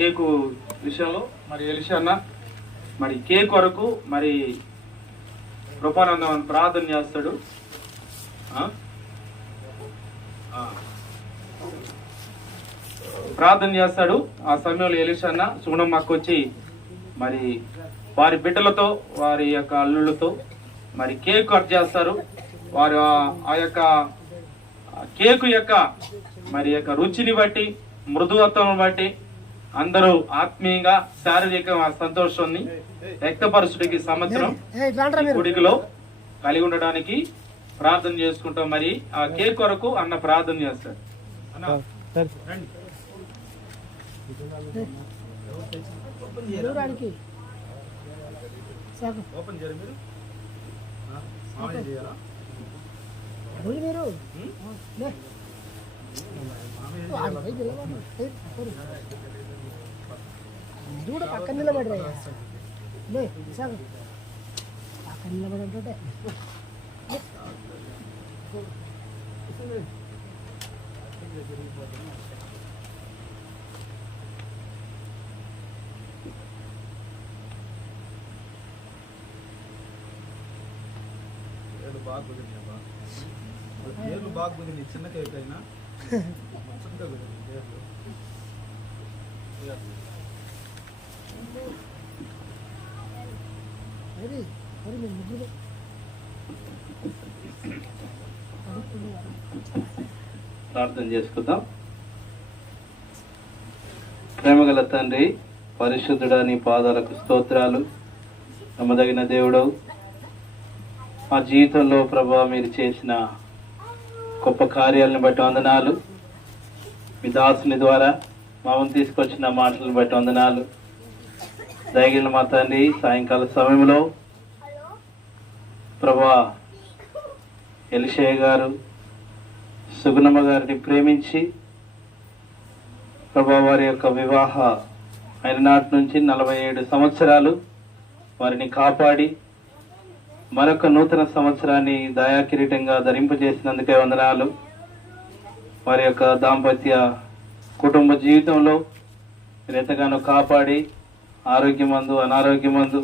Cake విషయంలో మరి ఎలిషన్న మరి కేక్ వరకు మరి కృపానందం ప్రార్థన చేస్తాడు. ఆ సమయంలో ఎలిషన్న సుగుణమ్మకు వచ్చి మరి వారి బిడ్డలతో వారి యొక్క అల్లుళ్ళతో మరి కేక్ కట్ చేస్తారు. వారు ఆ యొక్క కేకు యొక్క మరి యొక్క రుచిని బట్టి, మృదువత్వం బట్టి అందరూ ఆత్మీయంగా శారీరక సంతోషాన్ని వ్యక్తపరచుడికి సంవత్సరం గుడిలో కలిగి ఉండడానికి ప్రార్థన చేసుకుంటాం. మరి ఆ కేక్ కొరకు అన్న ప్రార్థన చేస్తాడు. చూడ పక్కన నిలబడరా పక్కన నిలబడంటే బాగా కుదిరినాయి. పేర్లు బాగా కుదిరినాయి. చిన్న కేక్ అయినా మంచిగా కుదిరింది పేర్లు. ప్రార్థన చేసుకుందాం. ప్రేమగల తండ్రి, పరిశుద్ధుడా, నీ పాదాలకు స్తోత్రాలు. నమ్మదగిన దేవుడు, మా జీవితంలో ప్రభా మీరు చేసిన గొప్ప కార్యాలను బట్టి వందనాలు. మీ దాసుని ద్వారా మామూలు తీసుకొచ్చిన మాటలను బట్టి వందనాలు. దయగిన మా తండ్రి, సాయంకాల సమయంలో ప్రభా ఎలిషయ్య గారు సుగుణమ్మ గారిని ప్రేమించి ప్రభా వారి యొక్క వివాహ అయిన నాటి నుంచి 47 సంవత్సరాలు వారిని కాపాడి మరొక నూతన సంవత్సరాన్ని దయాకిరీటంగా ధరింపజేసినందుకే వందనాలు. వారి యొక్క దాంపత్య కుటుంబ జీవితంలో మీరు ఎంతగానో కాపాడి ఆరోగ్యమందు అనారోగ్యమందు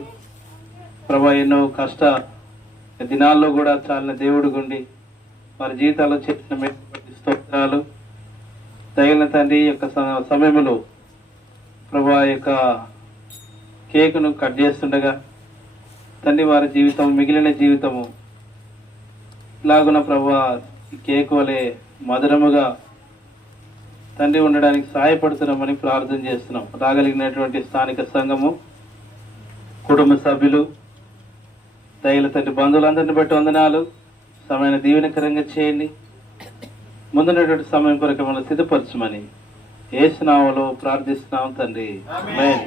ప్రభా ఎన్నో కష్ట దినాల్లో కూడా చాలిన దేవుడు గుండి వారి జీవితాల్లో చేసిన స్తోత్రాలు. తగిన తండ్రి యొక్క సమయంలో ప్రభా యొక్క కేకును కట్ చేస్తుండగా తండ్రి వారి జీవితం, మిగిలిన జీవితము ఇలాగున ప్రభా కేకు వలె మధురముగా తండ్రి ఉండడానికి సహాయపడుతున్నామని ప్రార్థన చేస్తున్నాం. రాగలిగినటువంటి స్థానిక సంఘము, కుటుంబ సభ్యులు, దయల తండ్రి బంధువులందరినీ బట్టి వందనాలు. సమయాన్ని దీవెనకరంగా చేయండి. ముందున్నటువంటి సమయం కొరకు మనం సిద్ధపరచమని యేసు నామములో ప్రార్థిస్తున్నాం తండ్రి. ఆమేన్.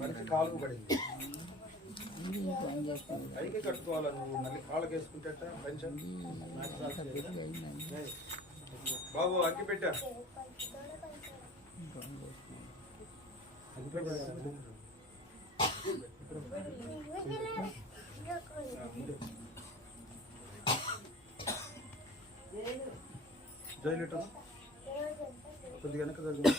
లైట్ కాలు పడింది. పైకి కట్టుకోవాలి. నువ్వు మళ్ళీ కాళ్ళకి వేసుకుంటే పెన్షన్ బాబు అగ్గి పెట్టా జైలు కొద్దిగా వెనక జరిగింది.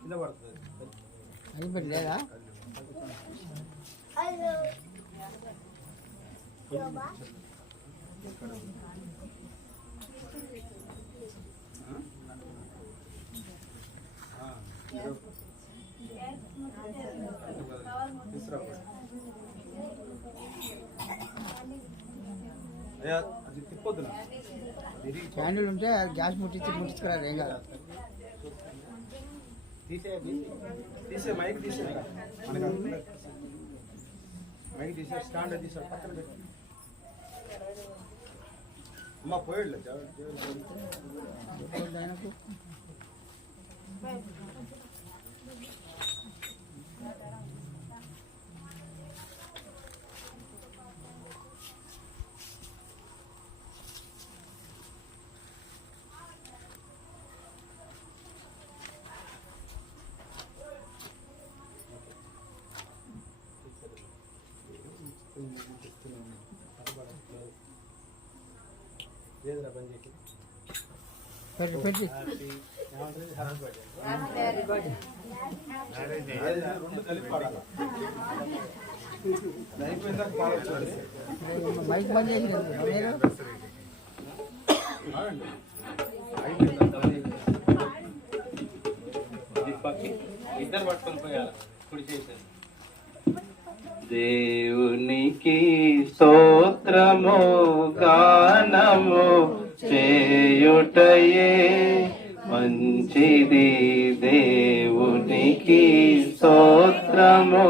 కింద పడుతుంది. అది పెట్టలేదా? అది తిప్పొద్దునా క్యాండిల్ ఉంటే గ్యాస్ ముట్టించుకురారు ఏం కాదు. తీసే మైక్ తీసే మనకి మైక్ తీసే స్టాండ్ తీసాడు పక్కన పెట్టి అమ్మ పోయాడు ఆయనకు పెట్టి పెట్టి రెండు కలిపి పాడాలి అయిపోయిందాక పాడొచ్చు మైక్ బంద్ చేసి ఇద్దరు పట్టుకొని పోయాలి కుడి చేశారు. దేవునికి స్తోత్రము గానము చేయుటయే మంచిది. దేవునికి స్తోత్రము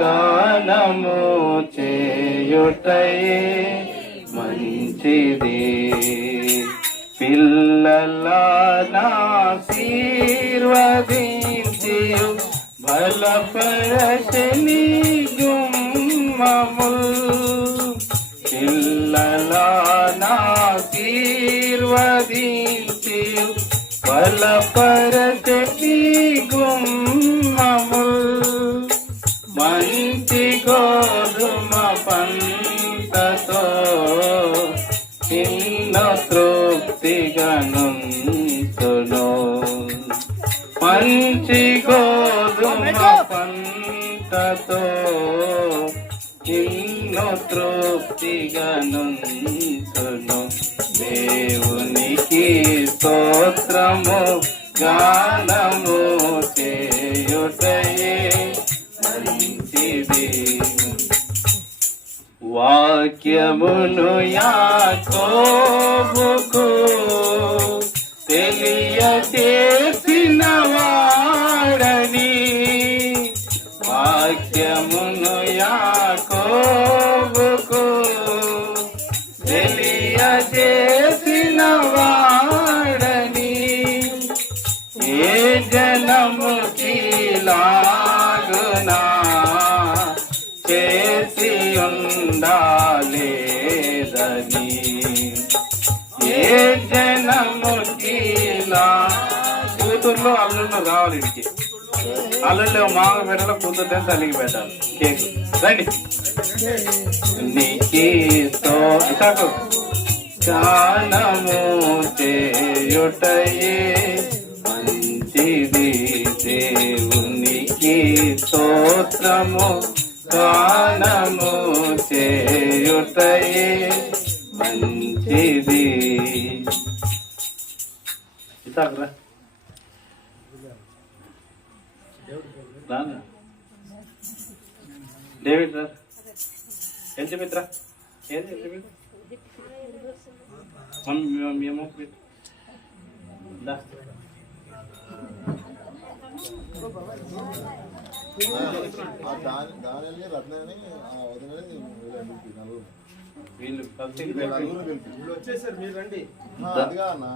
గానము చేయుటయే మంచిది. పిల్లలాశీర్వదించి బలపరచని గుమ్మముల్ పిల్లలాశీర్వదించి బలపరచని గుమ్మముల్ మంచి గోధుమ పంటతో చిన్న తృప్తిగనుంతును. మంచి గోధుమ పంటతో చిన్న తృప్తిగనుంతును. దేవునికి స్తోత్రము గానము చేయుటయే మంచిది. వాక్యమును యాకోబుకు తెలియచేసిన వాడని, వాక్యమును యాకోబుకు తెలియచేసిన వాడని, ఏ జనముకి లాగునా చేసి ఉండాలేదని, ఏ జనముకి కూతుర్లో అల్లుళ్ళు రావాలి ఇంటికి. అల్లుళ్ళు మామ పెట్టాలి, కూతుర్లో తల్లికి పెట్టాలి కేకు. రండి నీకి గానము చేయుటయే మంచిది. దేవునికి స్తోత్రము గానము చేయుటయే మంచిది. ఇసాకురా డేవిడ్ సార్ ఎంత మిత్ర ఏది మేము వీళ్ళు వచ్చేసారు మీరు రండి అదిగా అన్న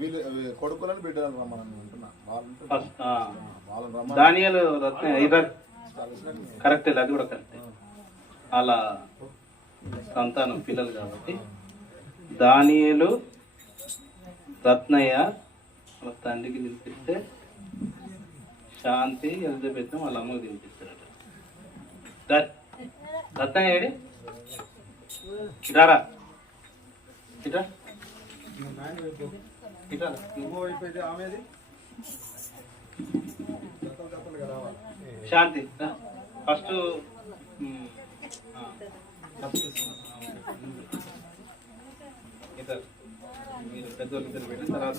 వీళ్ళు కొడుకులను బిడ్డలను రమ్మని అంటున్నా. వాళ్ళని రమ్మని దానియాలు కరెక్ట్, అది కూడా కరెక్ట్. అలా సంతానం పిల్లలు కాబట్టి దానియేలు రత్నయ్య వాళ్ళ తండ్రికి తినిపిస్తే శాంతి ఎలిజబెత్ వాళ్ళ అమ్మకు తినిపిస్తారట. రత్నయ్య ఏడి ఇటారా ఇటా ఇటా ఆమెది శాంతి ఫస్ట్ ఇద్దరు మీరు పెద్దోళ్ళు ఇద్దరు పెట్టిన తర్వాత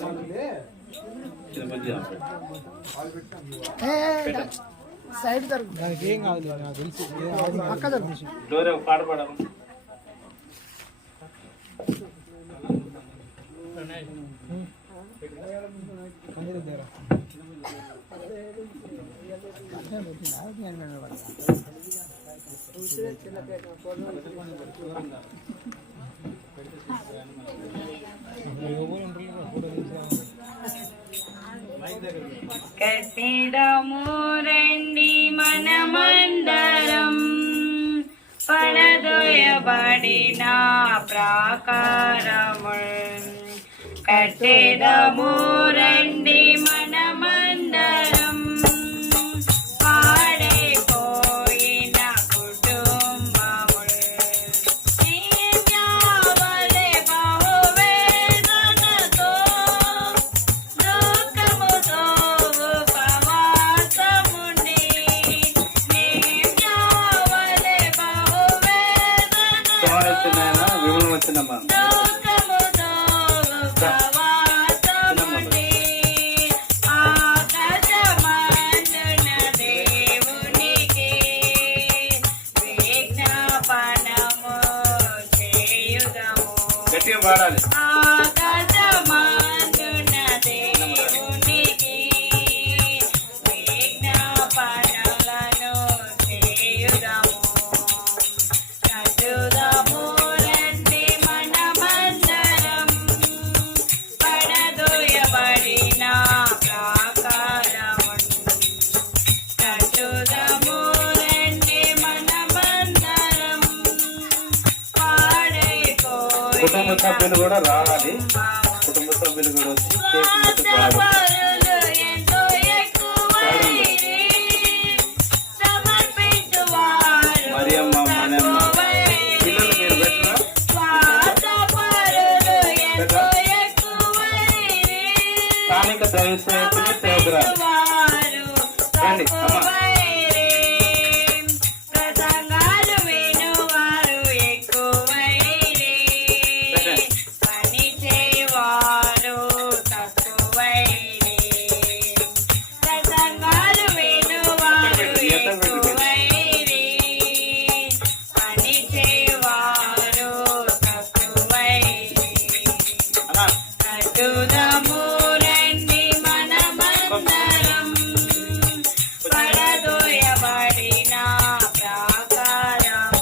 చిన్న కొద్దిగా సైడ్ దొరుకు ఏం కాదు నాకు తెలుసు పక్క దొరుకు డోర్ పాట పాడము కట్టిడము రండి మనమందరం పడదోయబడిన ప్రాకారము కట్టిడము రండి మనమందరం పాడైపోయిన కుటుంబము నీవ్యావలే బహువేదనతో లోకముతో ఉపవాసముండి నీవ్యావలే బహువేదనతో విమలం వచ్చిందమ్మా లోకముతో ఉపవాసముండి ఆకాశమందున దేవునికి విజ్ఞాపనము చేయుదము. గట్టిగా పాడాలి. ఆకాశమందున దేవునికి విజ్ఞాపనలను చేయుదము. కట్టుదము రండి మనమందరం పడదోయబడిన ప్రాకారము కట్టుదము రండి మనమందరం కుటుంబ సభ్యులు కూడా రావాలి. కుటుంబ సభ్యులు కూడా వచ్చి కేక్ ముట్టు పాడాలి. పరులు ఎంతో ఎక్కువైరి సమర్పించువారు మరియమ్మ మనమ్మ పిల్లలు మీరు పెట్టినా స్వార్థపరులు ఎంతో ఎక్కువైరి స్థానిక దైవ సేవకులు సేవకురాలు రండి అమ్మా. ప్రసంగాలు వినువారు ఎక్కువైరి పని చేయవారు తక్కువైరి ప్రసంగాలు వినువారు ఎక్కువైరి పని చేయవారు తక్కువైరి అన్నా కట్టుదము రండి మనమందరం పడదోయబడిన ప్రాకారము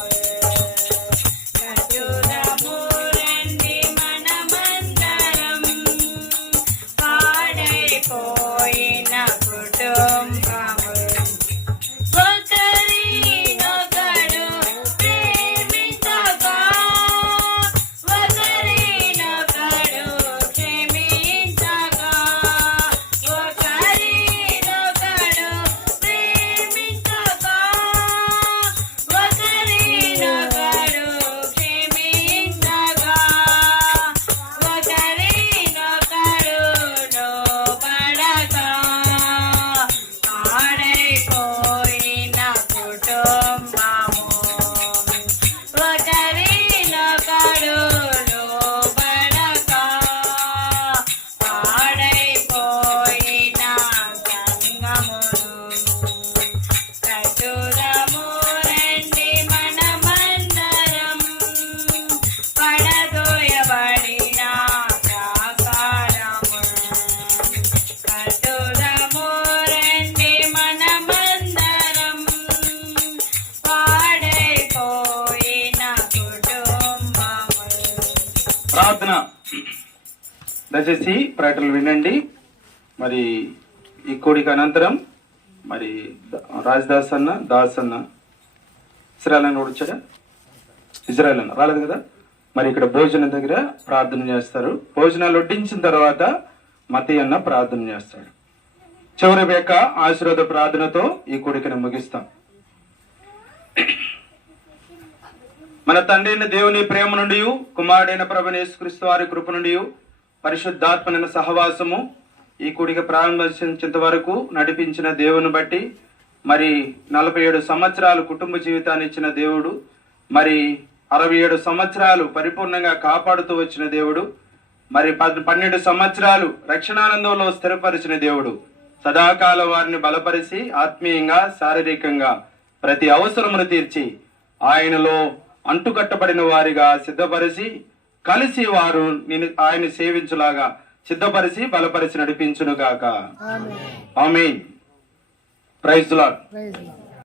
కట్టుదము రండి మనమందరం పాడైపోయిన కుటుంబము ఒకరినొకరు ప్రేమించగా ఒకరినొకరు క్షమించగా ఒకరినొకరు ప్రేమించగా ఒకరినొకరు క్షమించగా ఒకరినొకరు లోబడగా పాడైపోయిన కుటుంబము ఒకరినొకరు లోబడగా పాడైపోయిన సంగమును కట్టుదము రండి మనమందరం పడదోయబడిన ప్రాకారము కట్టుదము రండి మనమందరం పాడైపోయిన కుటుంబము. ప్రార్థన. దయచేసి ప్రకటనలు వినండి. మరి ఈ కోడిక అనంతరం మరి రాజదాస్ అన్న దాస్ అన్న ఇజ్రాయల్ అన్న కూడా వచ్చాడా? ఇజ్రాయల్ అన్న రాలేదు కదా. మరి ఇక్కడ భోజనం దగ్గర ప్రార్థన చేస్తారు. భోజనాలు వడ్డించిన తర్వాత మతి అన్న ప్రార్థన చేస్తాడు. చివరి యొక్క ఆశీర్వాద ప్రార్థనతో ఈ కోడికను ముగిస్తాం. మన తండ్రి అయిన దేవుని ప్రేమ నుండి కుమారుడైన ప్రభువైన యేసుక్రీస్తు వారి కృప నుండి పరిశుద్ధాత్మన సహవాసము ఈ కూడిక ప్రారంభించేంత వరకు నడిపించిన దేవుని బట్టి మరి 47 సంవత్సరాలు కుటుంబ జీవితాన్ని ఇచ్చిన దేవుడు, మరి 67 సంవత్సరాలు పరిపూర్ణంగా కాపాడుతూ వచ్చిన దేవుడు, మరి 12 సంవత్సరాలు రక్షణానందంలో స్థిరపరిచిన దేవుడు, సదాకాలం వారిని బలపరిచి ఆత్మీయంగా శారీరకంగా ప్రతి అవసరమును తీర్చి ఆయనలో అంటుకట్టబడిన వారిగా సిద్ధపరిచి కలిసి వారు ఆయన సేవించులాగా సిద్ధపరిచి బలపరిచి నడిపించును గాక. Amen. Praise the Lord. Praise lord.